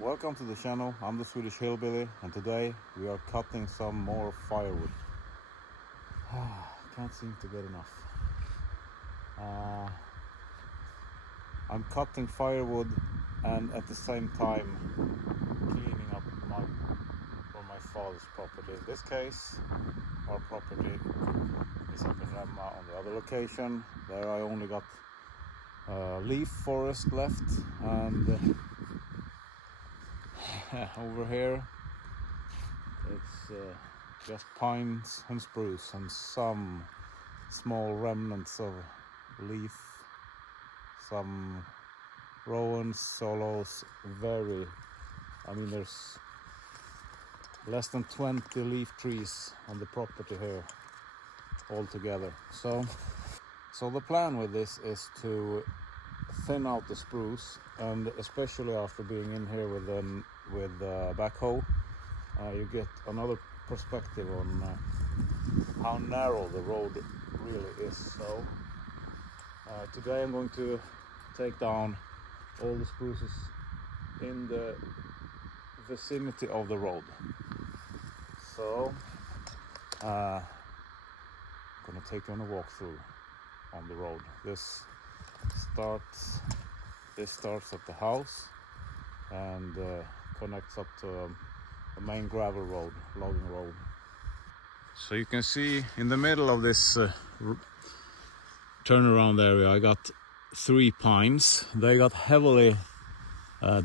Welcome to the channel. I'm the Swedish Hillbilly, and today we are cutting some more firewood. Can't seem to get enough. I'm cutting firewood and at the same time cleaning up my father's property. In this case, our property is up in Remma. On the other location, there I only got leaf forest left, and over here it's just pines and spruce and some small remnants of leaf, some rowans, solos, there's less than 20 leaf trees on the property here altogether. So the plan with this is to thin out the spruce, and especially after being in here with backhoe, you get another perspective on how narrow the road really is. So today I'm going to take down all the spruces in the vicinity of the road. So I'm gonna take you on a walkthrough on the road. This starts at the house and connects up to the main gravel road, logging road. So you can see in the middle of this turnaround area I got 3 pines. They got heavily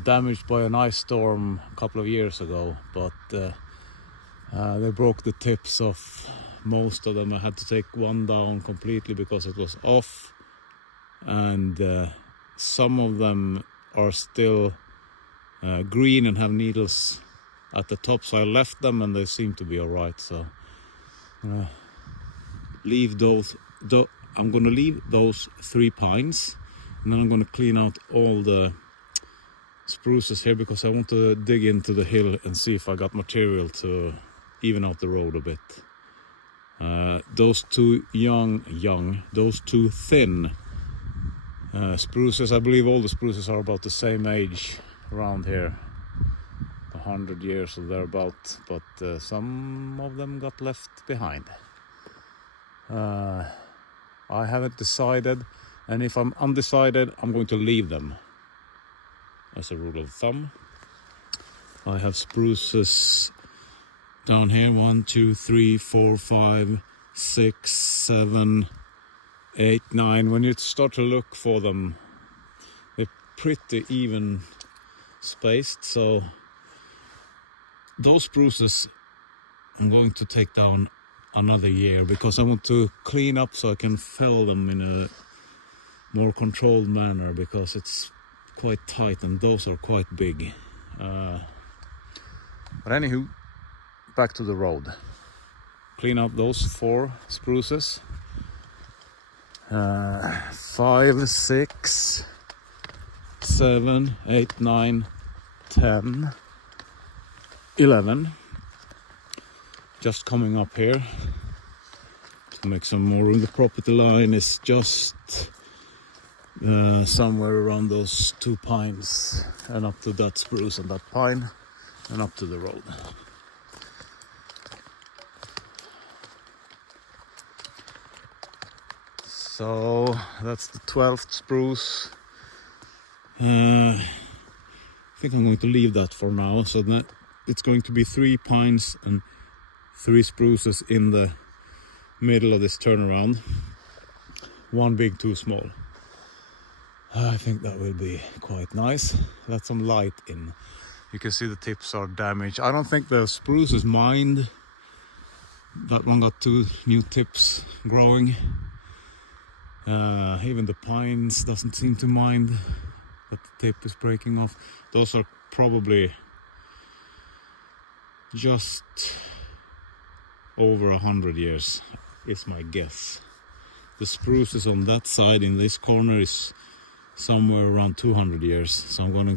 damaged by an ice storm a couple of years ago, but they broke the tips off most of them. I had to take one down completely because it was off, and some of them are still green and have needles at the top, so I left them and they seem to be alright. So leave those. I'm gonna leave those 3 pines, and then I'm gonna clean out all the spruces here because I want to dig into the hill and see if I got material to even out the road a bit. Those two those two thin spruces, I believe all the spruces are about the same age around here, 100 years or thereabout, but some of them got left behind. I haven't decided, and if I'm undecided, I'm going to leave them as a rule of thumb. I have spruces down here, 1, 2, 3, 4, 5, 6, 7, 8, 9. When you start to look for them, they're pretty even spaced. So those spruces I'm going to take down another year because I want to clean up so I can fell them in a more controlled manner, because it's quite tight and those are quite big. But anywho, back to the road. Clean up those 4 spruces. 5, 6, 7, 8, 9, 10, 11. Just coming up here to make some more room. The property line is just somewhere around those 2 pines and up to that spruce and that pine and up to the road. So that's the 12th spruce. I think I'm going to leave that for now, so that it's going to be 3 pines and 3 spruces in the middle of this turnaround. 1 big, 2 small. I think that will be quite nice. Let some light in. You can see the tips are damaged. I don't think the spruces mind. That one got 2 new tips growing. Even the pines doesn't seem to mind that the tip is breaking off. Those are probably just over 100 years is my guess. The spruces on that side in this corner is somewhere around 200 years. So I don't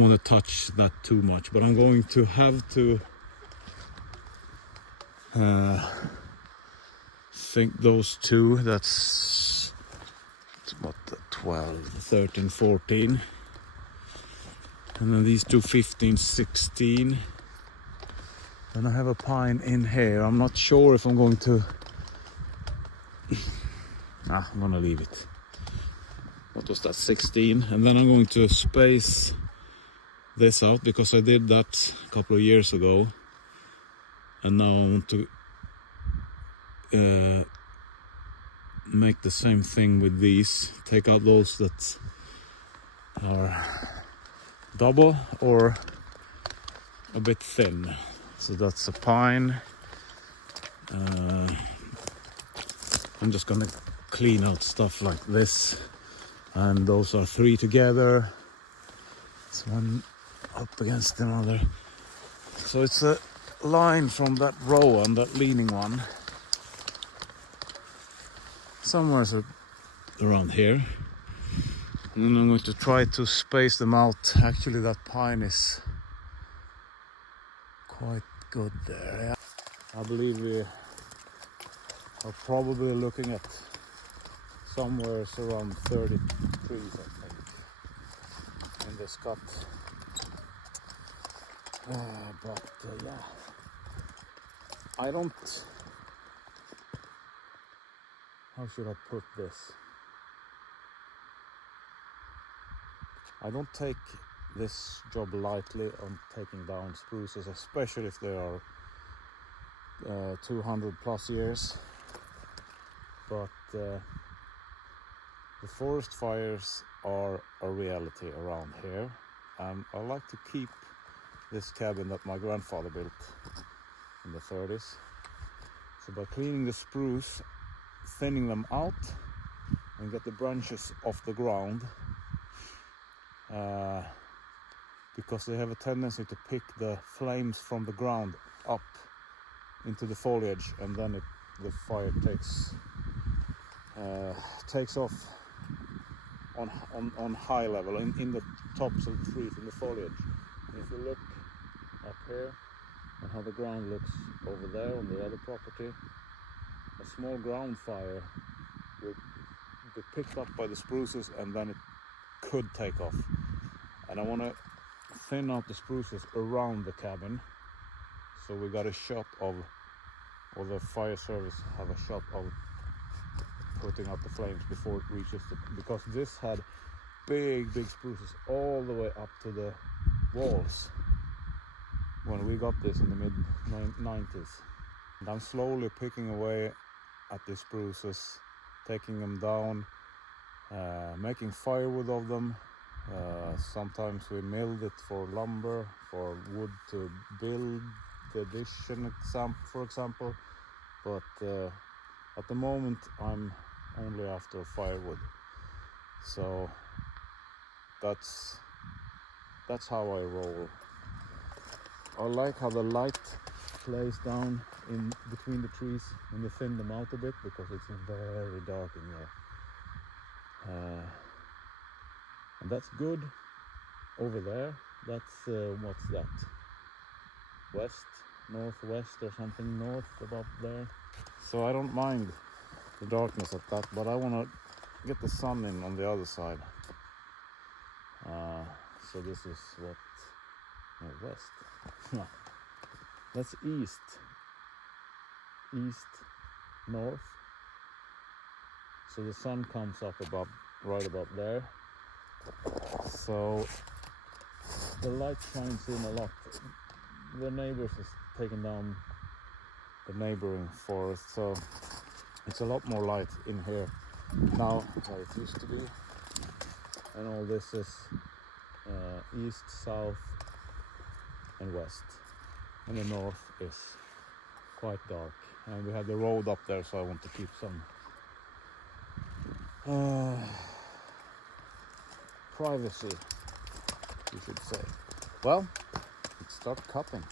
want to touch that too much, but I'm going to have to think those two. That's what, 12, 13, 14. And then these two 15, 16. And I have a pine in here. I'm not sure if I'm going to... I'm gonna leave it. What was that, 16? And then I'm going to space this out because I did that a couple of years ago. And now I want to make the same thing with these. Take out those that are double or a bit thin. So that's a pine. I'm just gonna clean out stuff like this, and those are 3 together. It's one up against another. So it's a line from that row and that leaning one. Somewhere around here. And then I'm going to try to space them out. Actually, that pine is quite good there. Yeah. I believe we are probably looking at somewhere around 30 trees, I think, in this cut. But yeah, I don't... How should I put this? I don't take this job lightly on taking down spruces, especially if they are 200 plus years. But the forest fires are a reality around here, and I like to keep this cabin that my grandfather built in the 30s. So by cleaning the spruce, thinning them out and get the branches off the ground, because they have a tendency to pick the flames from the ground up into the foliage, and then the fire takes off on high level in the tops of the trees, in the foliage. And if you look up here and how the ground looks over there on the other property, a small ground fire will be picked up by the spruces, and then it could take off. And I want to thin out the spruces around the cabin, so we got a shot of, or the fire service have a shot of putting out the flames before it reaches because this had big spruces all the way up to the walls when we got this in the mid-90s. And I'm slowly picking away at the spruces, taking them down, making firewood of them. Sometimes we milled it for lumber, for wood to build the addition, for example. But at the moment I'm only after firewood. So that's how I roll. I like how the light plays down in between the trees when you thin them out a bit, because it's very dark in there. And that's good over there. That's what's that? Northwest or something, north about there. So I don't mind the darkness at that, but I want to get the sun in on the other side. So this is what? No, west. That's east, north. So the sun comes up right about there. So the light shines in a lot. The neighbors has taken down the neighboring forest, so it's a lot more light in here. now where it used to be, and all this is east, south and west, and the north is quite dark, and we have the road up there, so I want to keep some privacy, you should say. Well, let's start cutting.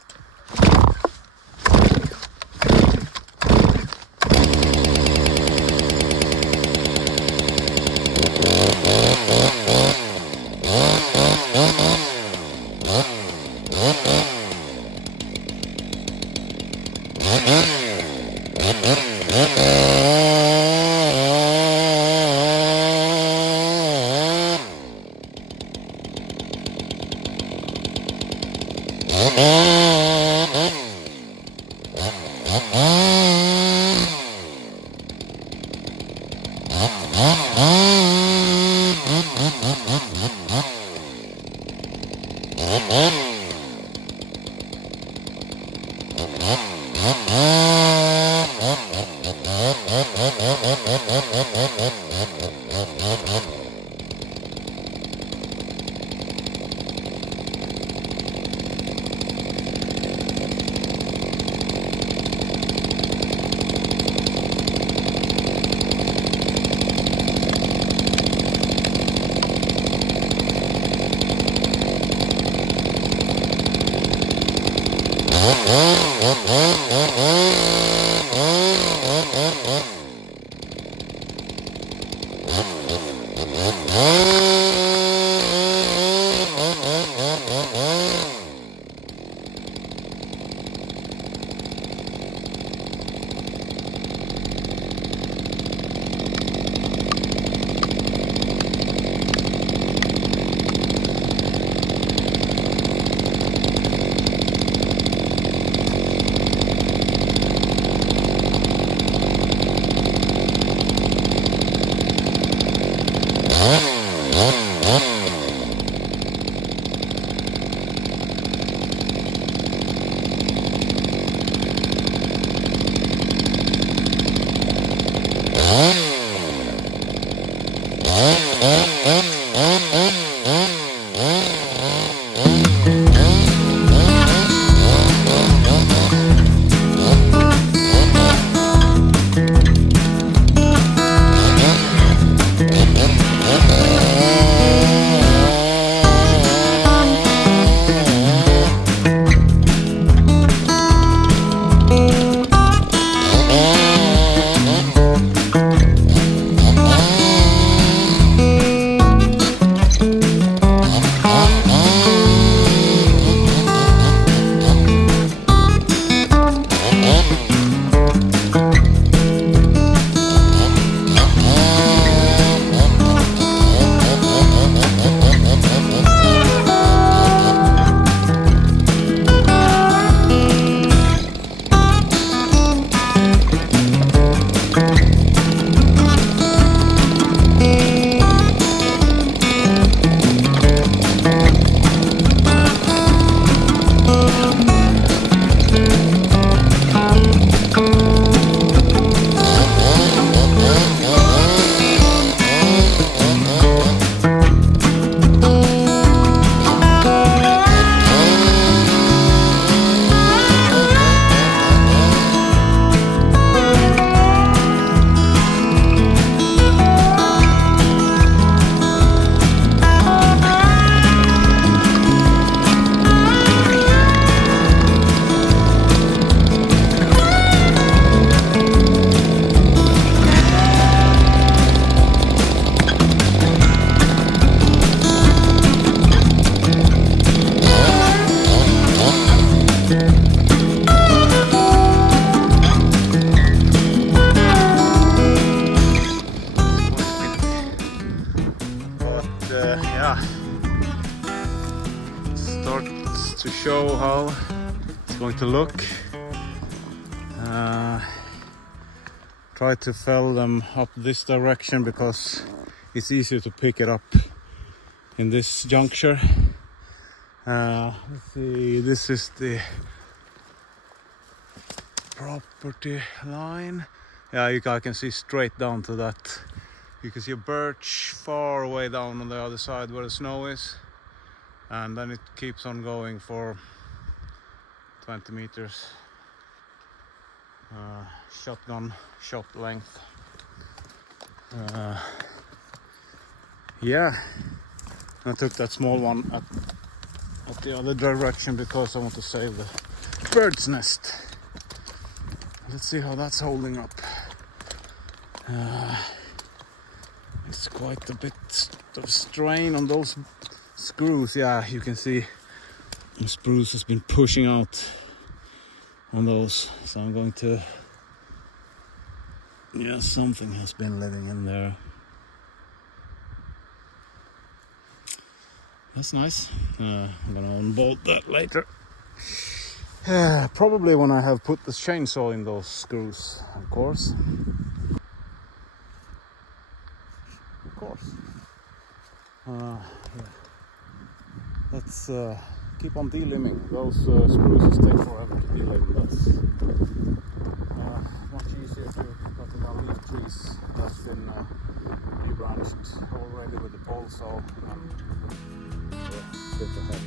To show how it's going to look. Try to fell them up this direction because it's easier to pick it up in this juncture. Let's see, this is the property line. Yeah, I can see straight down to that You can see a birch far away down on the other side where the snow is, and then it keeps on going for 20 meters. Shotgun shot length. Yeah, I took that small one at the other direction because I want to save the bird's nest. Let's see how that's holding up. It's quite a bit of strain on those screws. Yeah, you can see the spruce has been pushing out on those, so I'm going to, yeah, something has been living in there. That's nice. I'm gonna unbolt that later. Probably when I have put the chainsaw in those screws, of course. Yeah. Let's keep on delimbing. Those screws take forever to delimb. That's much easier to cut down leaf trees. That's been rebranched already with the pole saw and skip ahead.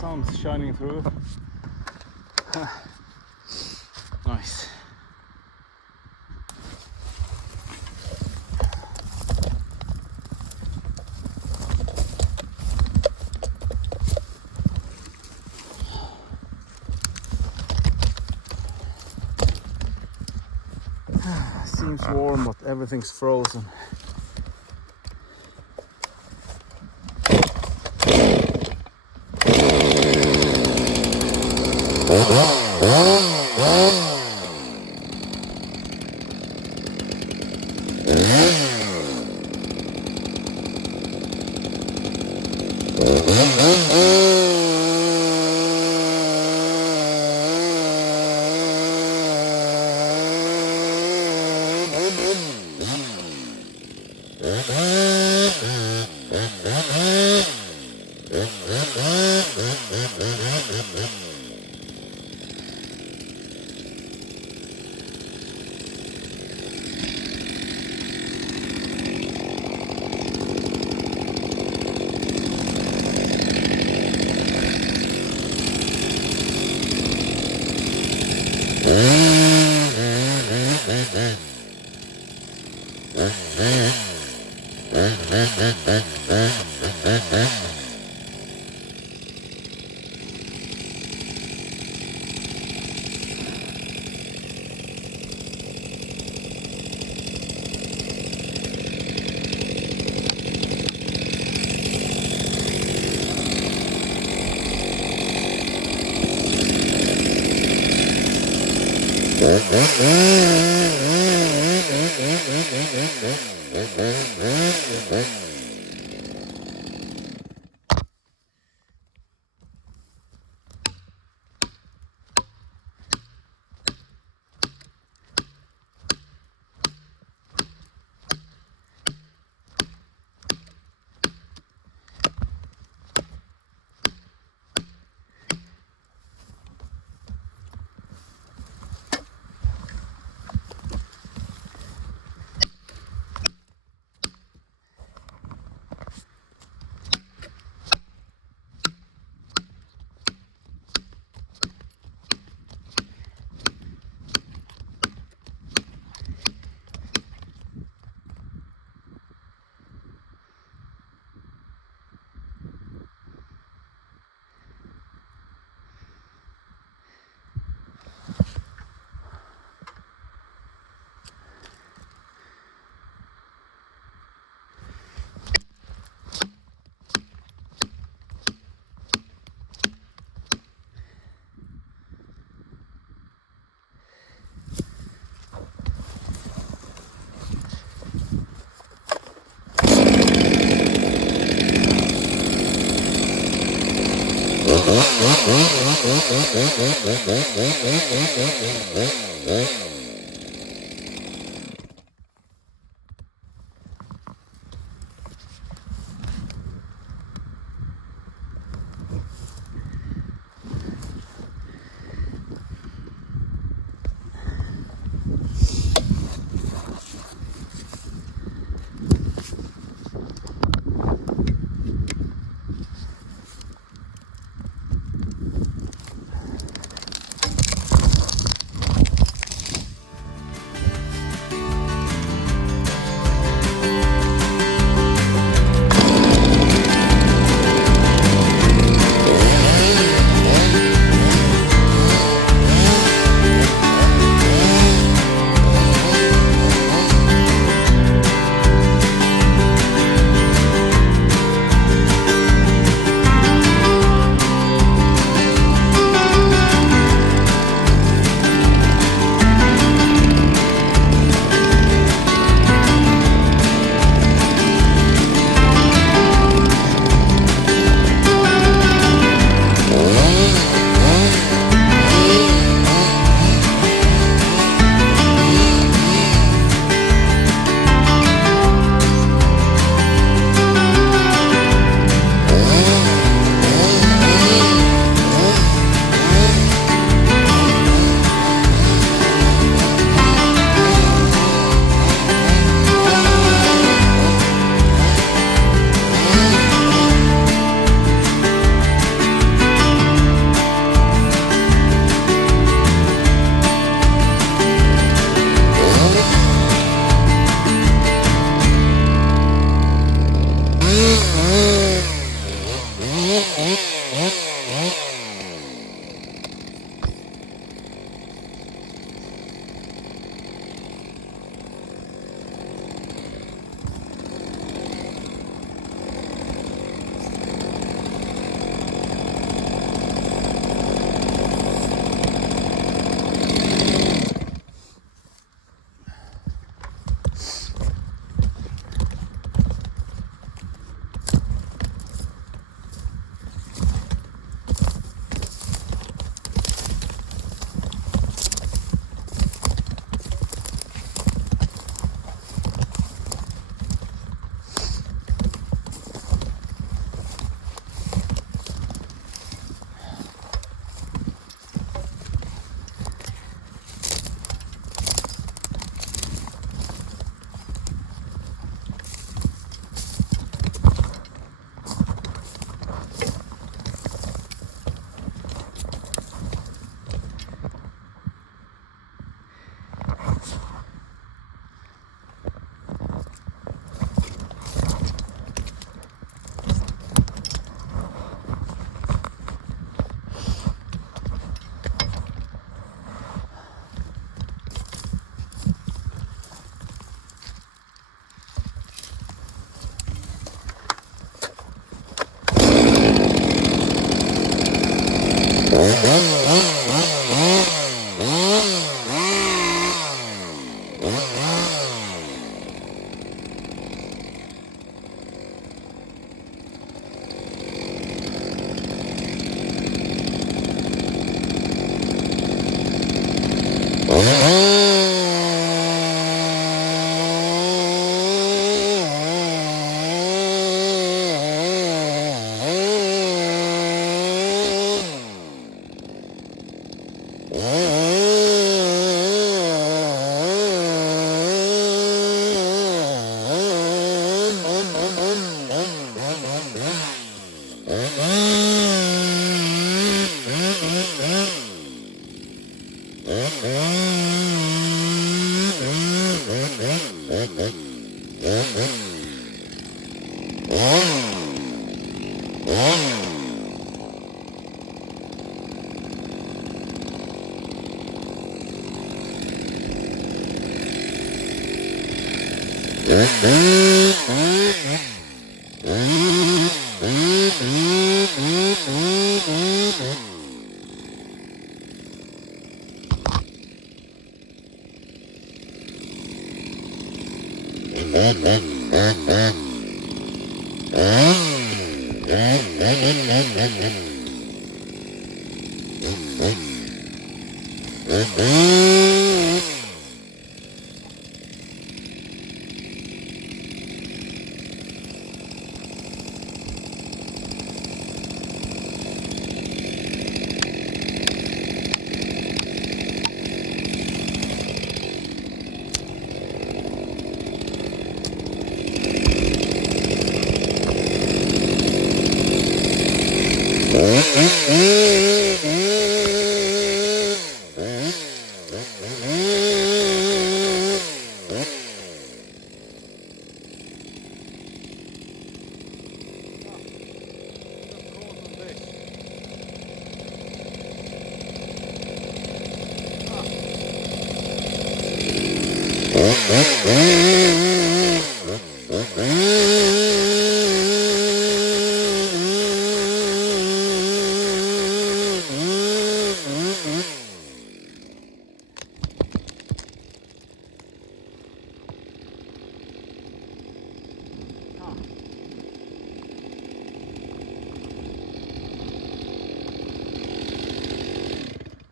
Sun's shining through. Nice. Seems warm, but everything's frozen.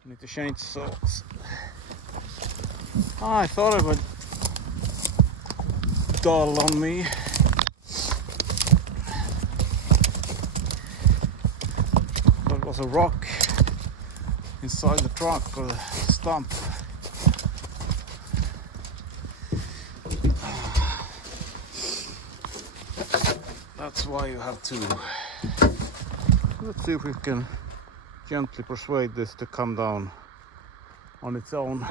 Need to change saws. I thought it would dull on me. But it was a rock inside the truck or the stump. That's why you have to. Let's see if we can gently persuade this to come down on its own.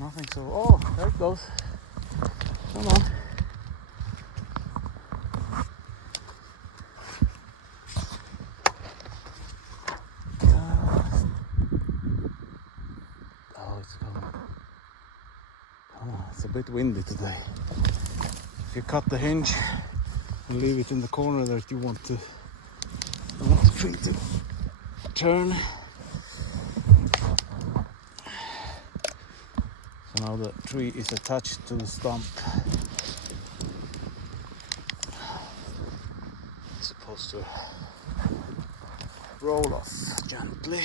Nothing so. Oh, there it goes. Come on. Oh, it's coming. Come on, it's a bit windy today. If you cut the hinge and leave it in the corner that you want the tree to turn. So now the tree is attached to the stump. It's supposed to roll off gently.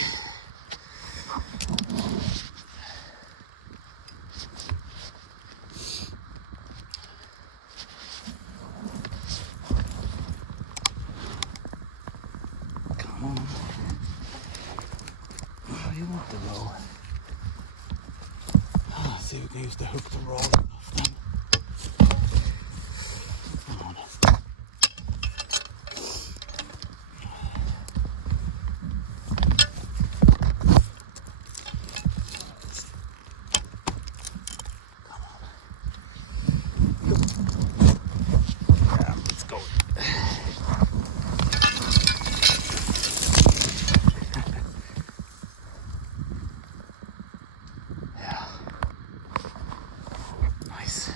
Come on. Oh, you want to roll. Let's see if we can use the hook to roll it off then. Come on. Yeah, let's go. Yeah. Nice.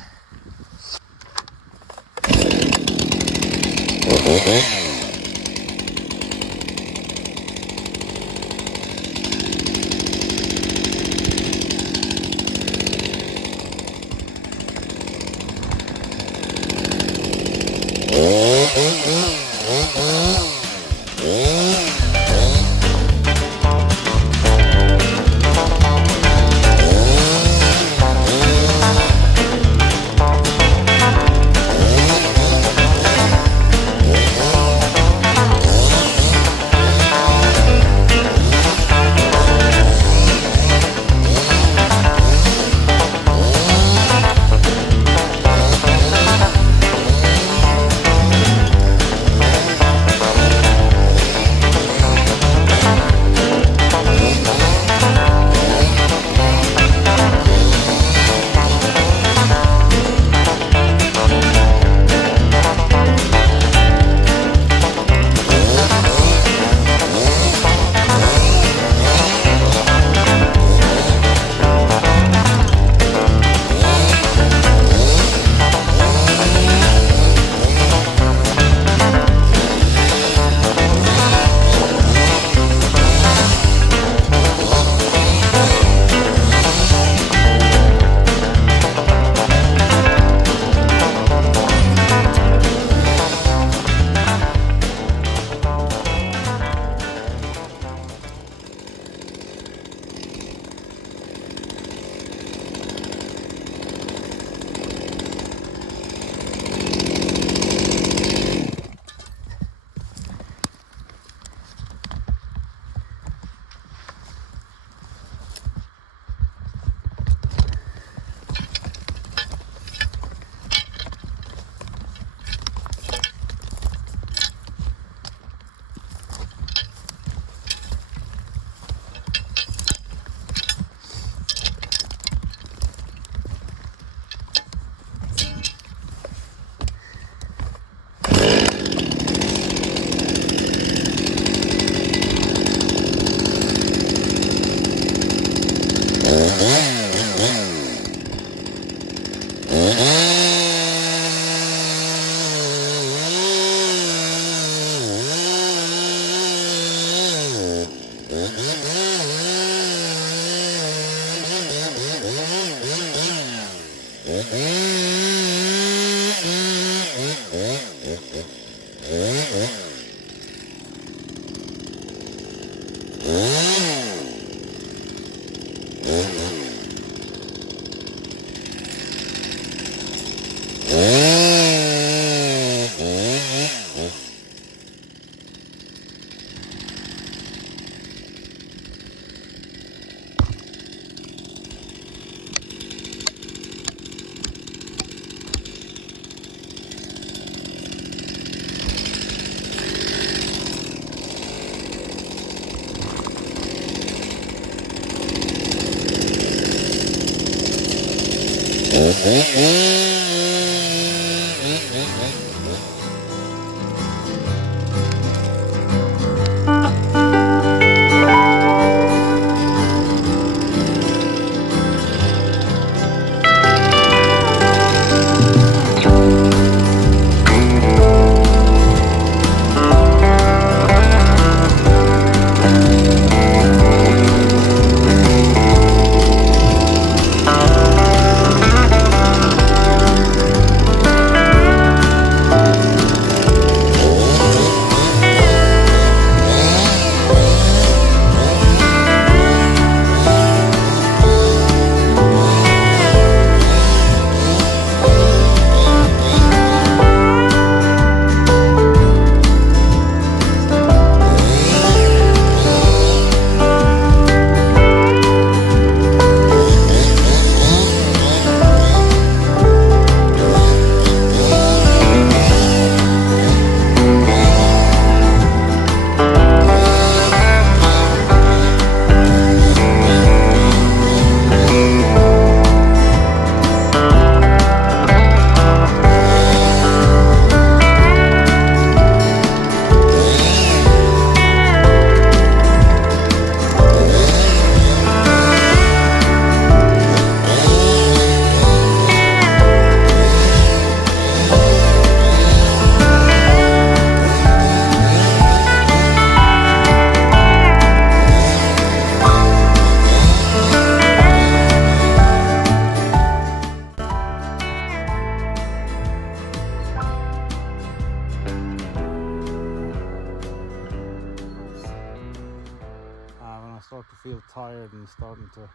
Start to feel tired and starting to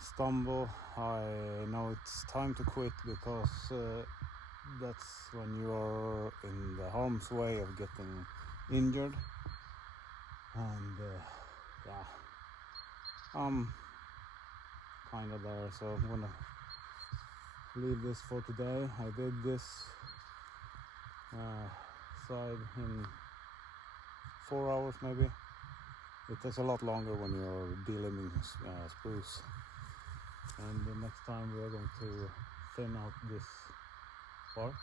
stumble, I know it's time to quit, because that's when you're in the harm's way of getting injured. And yeah, I'm kind of there, so I'm gonna leave this for today. I did this side in 4 hours maybe. It takes a lot longer when you're delimbing spruce. And the next time we are going to thin out this part,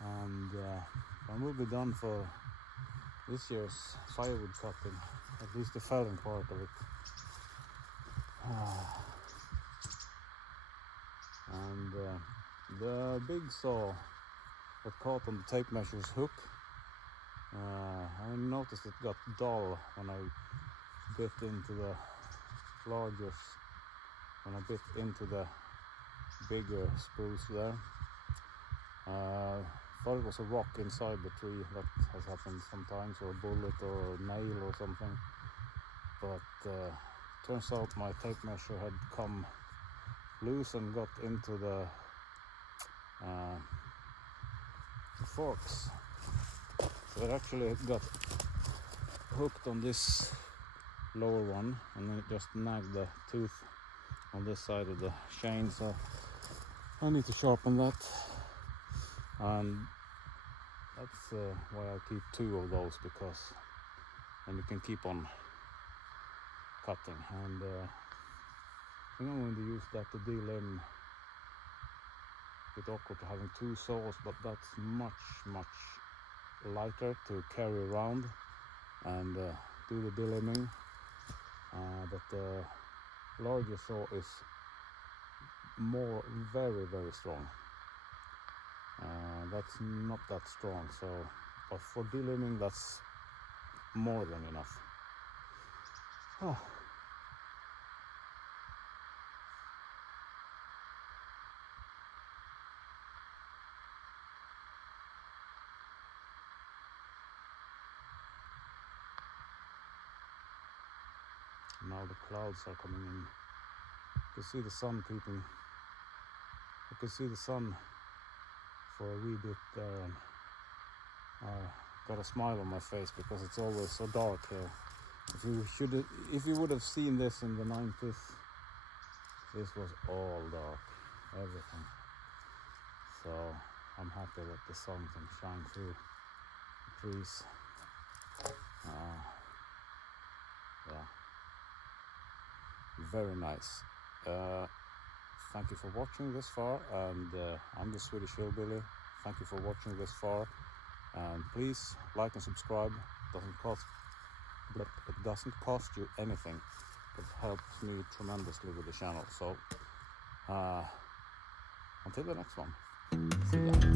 and we'll be done for this year's firewood cutting, at least the felling part of it. And the big saw got caught on the tape measure's hook. I noticed it got dull when I bit into the largest, when I bit into the bigger spruce there. Thought it was a rock inside the tree. That has happened sometimes, or a bullet or a nail or something. But turns out my tape measure had come loose and got into the forks. So it actually got hooked on this lower one, and then it just nagged the tooth on this side of the chain. So I need to sharpen that, and that's why I keep 2 of those, because then you can keep on cutting. And I think I'm going to use that to delimb. A bit awkward to having 2 saws, but that's much lighter to carry around and do the delimbing. But the larger saw is very strong. That's not that strong, so but for delimbing that's more than enough. now the clouds are coming in. You can see the sun peeping. You can see the sun for a wee bit there, and I got a smile on my face because it's always so dark here. If you would have seen this in the 90s, this was all dark, everything. So I'm happy that the sun can shine through the trees. Yeah, very nice. Thank you for watching this far, and I'm the Swedish Hillbilly. Thank you for watching this far, and please like and subscribe. It doesn't cost you anything. It helps me tremendously with the channel. So until the next one, see ya.